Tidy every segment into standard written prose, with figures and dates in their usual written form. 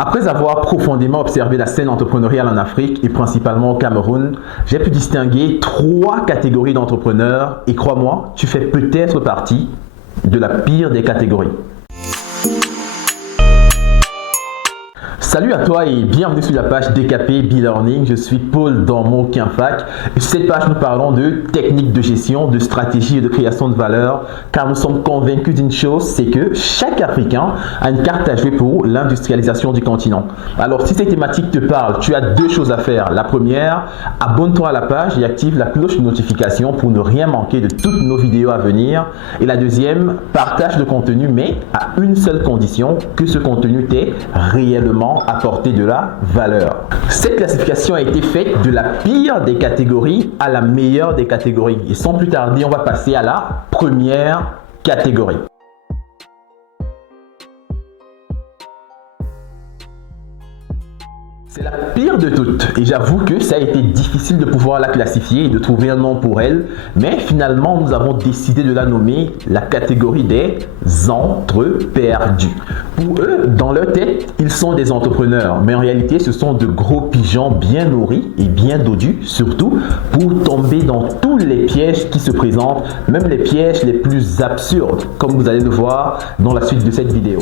Après avoir profondément observé la scène entrepreneuriale en Afrique et principalement au Cameroun, j'ai pu distinguer 3 catégories d'entrepreneurs et crois-moi, tu fais peut-être partie de la pire des catégories. Salut à toi et bienvenue sur la page DKP B-Learning. Je suis Paul Dormeau-Quinfac et sur cette page nous parlons de techniques de gestion, de stratégie et de création de valeur car nous sommes convaincus d'une chose, c'est que chaque Africain a une carte à jouer pour l'industrialisation du continent. Alors si cette thématique te parle, tu as 2 choses à faire. La première, abonne-toi à la page et active la cloche de notification pour ne rien manquer de toutes nos vidéos à venir. Et la deuxième, partage le contenu mais à une seule condition, que ce contenu t'ait réellement apporter de la valeur. Cette classification a été faite de la pire des catégories à la meilleure des catégories. Et sans plus tarder, on va passer à la première catégorie. C'est la pire de toutes et j'avoue que ça a été difficile de pouvoir la classifier et de trouver un nom pour elle, mais finalement nous avons décidé de la nommer la catégorie des entreperdus. Pour eux, dans leur tête, ils sont des entrepreneurs, mais en réalité ce sont de gros pigeons bien nourris et bien dodus, surtout pour tomber dans tous les pièges qui se présentent, même les pièges les plus absurdes, comme vous allez le voir dans la suite de cette vidéo.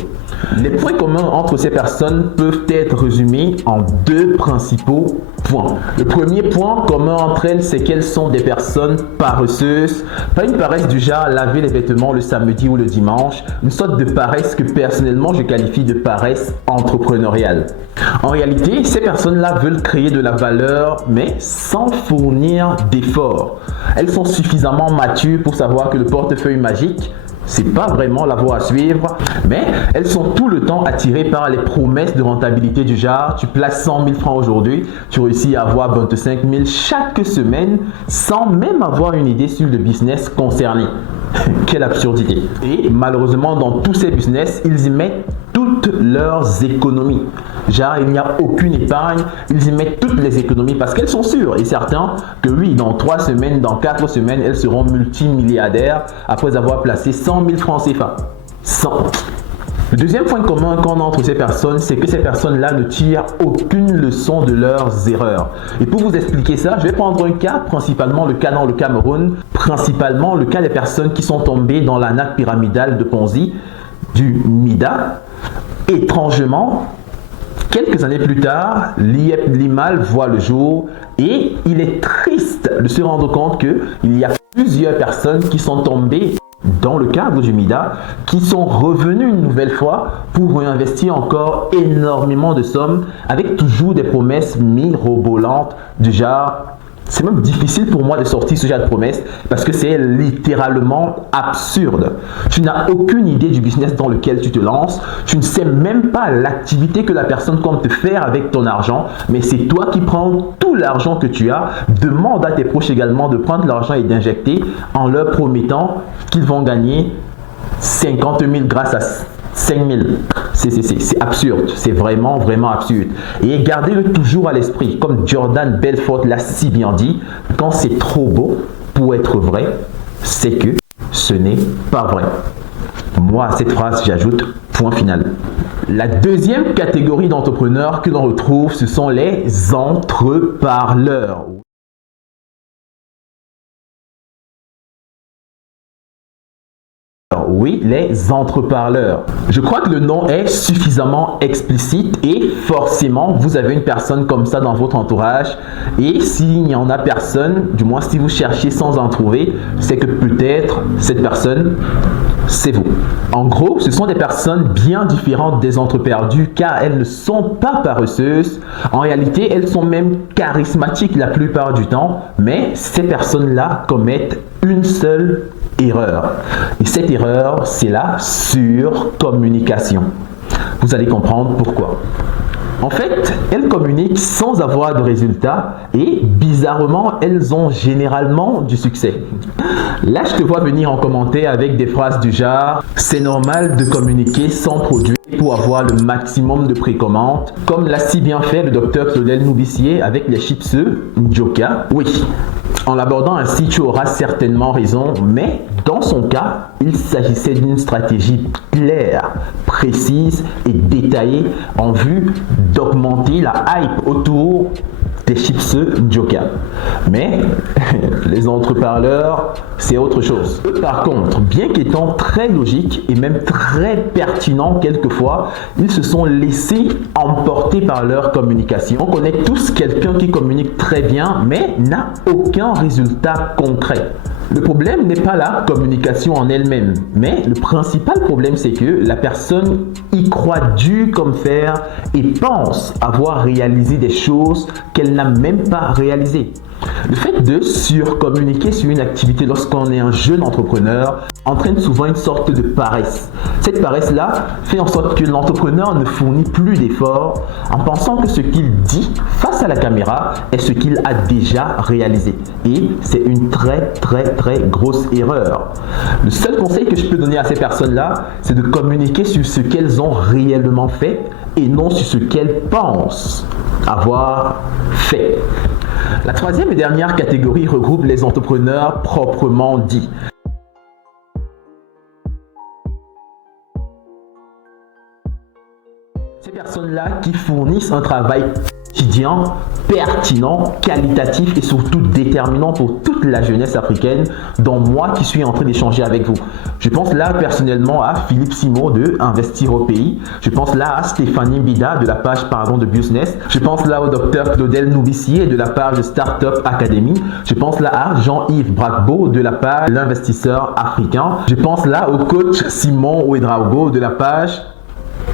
Les points communs entre ces personnes peuvent être résumés en 2 principaux points. Le premier point commun entre elles, c'est qu'elles sont des personnes paresseuses. Pas une paresse du genre laver les vêtements le samedi ou le dimanche, une sorte de paresse que personnellement je qualifie de paresse entrepreneuriale. En réalité, ces personnes-là veulent créer de la valeur, mais sans fournir d'efforts. Elles sont suffisamment matures pour savoir que le portefeuille magique, c'est pas vraiment la voie à suivre, mais elles sont tout le temps attirées par les promesses de rentabilité du genre tu places 100 000 francs aujourd'hui, tu réussis à avoir 25 000 chaque semaine sans même avoir une idée sur le business concerné. Quelle absurdité! Et malheureusement, dans tous ces business, ils y mettent toutes leurs économies. Genre, il n'y a aucune épargne, ils y mettent toutes les économies parce qu'elles sont sûres et certains que oui, dans 3 semaines, dans 4 semaines, elles seront multimilliardaires après avoir placé 100 000 francs CFA. 100. Le deuxième point commun qu'on a entre ces personnes, c'est que ces personnes-là ne tirent aucune leçon de leurs erreurs. Et pour vous expliquer ça, je vais prendre un cas, principalement le cas dans le Cameroun, principalement le cas des personnes qui sont tombées dans la nappe pyramidale de Ponzi, du MIDA. Étrangement, quelques années plus tard, l'IMAL voit le jour et il est triste de se rendre compte qu'il y a plusieurs personnes qui sont tombées dans le cadre du MIDA, qui sont revenus une nouvelle fois pour réinvestir encore énormément de sommes avec toujours des promesses mirobolantes du genre. C'est même difficile pour moi de sortir ce genre de promesses parce que c'est littéralement absurde. Tu n'as aucune idée du business dans lequel tu te lances. Tu ne sais même pas l'activité que la personne compte te faire avec ton argent. Mais c'est toi qui prends tout l'argent que tu as. Demande à tes proches également de prendre l'argent et d'injecter en leur promettant qu'ils vont gagner 50 000 grâce à 5 000. C'est absurde, c'est vraiment absurde. Et gardez-le toujours à l'esprit, comme Jordan Belfort l'a si bien dit, quand c'est trop beau pour être vrai, c'est que ce n'est pas vrai. Moi, à cette phrase, j'ajoute point final. La deuxième catégorie d'entrepreneurs que l'on retrouve, ce sont les entreparleurs. Oui, les entreparleurs. Je crois que le nom est suffisamment explicite et forcément, vous avez une personne comme ça dans votre entourage et s'il n'y en a personne, du moins si vous cherchez sans en trouver, c'est que peut-être cette personne, c'est vous. En gros, ce sont des personnes bien différentes des entreperdus car elles ne sont pas paresseuses. En réalité, elles sont même charismatiques la plupart du temps, mais ces personnes-là commettent une seule erreur. Et cette erreur, c'est la surcommunication. Vous allez comprendre pourquoi. En fait, elles communiquent sans avoir de résultats et bizarrement, elles ont généralement du succès. Là, je te vois venir en commentaire avec des phrases du genre « C'est normal de communiquer sans produire pour avoir le maximum de précommandes, comme l'a si bien fait le docteur Claudel Noubissier avec les chips Ndjoka. Oui, en l'abordant ainsi, tu auras certainement raison, mais dans son cas, il s'agissait d'une stratégie claire, précise et détaillée en vue d'augmenter la hype autour des chips Ndjoka. Mais les entreparleurs, c'est autre chose. Par contre, bien qu'étant très logiques et même très pertinents quelquefois, ils se sont laissés emporter par leur communication. On connaît tous quelqu'un qui communique très bien, mais n'a aucun résultat concret. Le problème n'est pas la communication en elle-même, mais le principal problème c'est que la personne y croit dur comme fer et pense avoir réalisé des choses qu'elle n'a même pas réalisées. Le fait de surcommuniquer sur une activité lorsqu'on est un jeune entrepreneur entraîne souvent une sorte de paresse. Cette paresse-là fait en sorte que l'entrepreneur ne fournit plus d'efforts en pensant que ce qu'il dit face à la caméra est ce qu'il a déjà réalisé. Et c'est une très grosse erreur. Le seul conseil que je peux donner à ces personnes-là, c'est de communiquer sur ce qu'elles ont réellement fait et non sur ce qu'elles pensent avoir fait. La troisième et dernière catégorie regroupe les entrepreneurs proprement dits. Ces personnes-là qui fournissent un travail quotidien, pertinent, qualitatif et surtout déterminant pour toute la jeunesse africaine, dont moi qui suis en train d'échanger avec vous. Je pense là personnellement à Philippe Simon de Investir au Pays. Je pense là à Stéphanie Bida de la page de Business. Je pense là au docteur Claudel Noubissier de la page de Startup Academy. Je pense là à Jean-Yves Bracbo de la page L'Investisseur Africain. Je pense là au coach Simon Ouedraogo de la page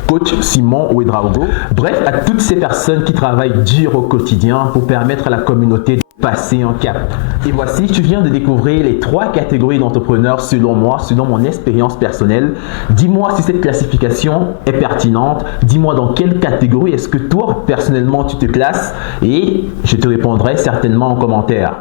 Coach Simon Ouedraogo. Bref, à toutes ces personnes qui travaillent dur au quotidien pour permettre à la communauté de passer un cap. Et voici, tu viens de découvrir les 3 catégories d'entrepreneurs selon moi, selon mon expérience personnelle. Dis-moi si cette classification est pertinente. Dis-moi dans quelle catégorie est-ce que toi, personnellement, tu te classes et je te répondrai certainement en commentaire.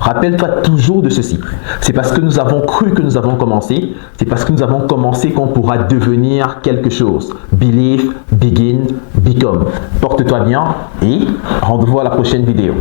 Rappelle-toi toujours de ceci. C'est parce que nous avons cru que nous avons commencé. C'est parce que nous avons commencé qu'on pourra devenir quelque chose. Believe, begin, become. Porte-toi bien et rendez-vous à la prochaine vidéo.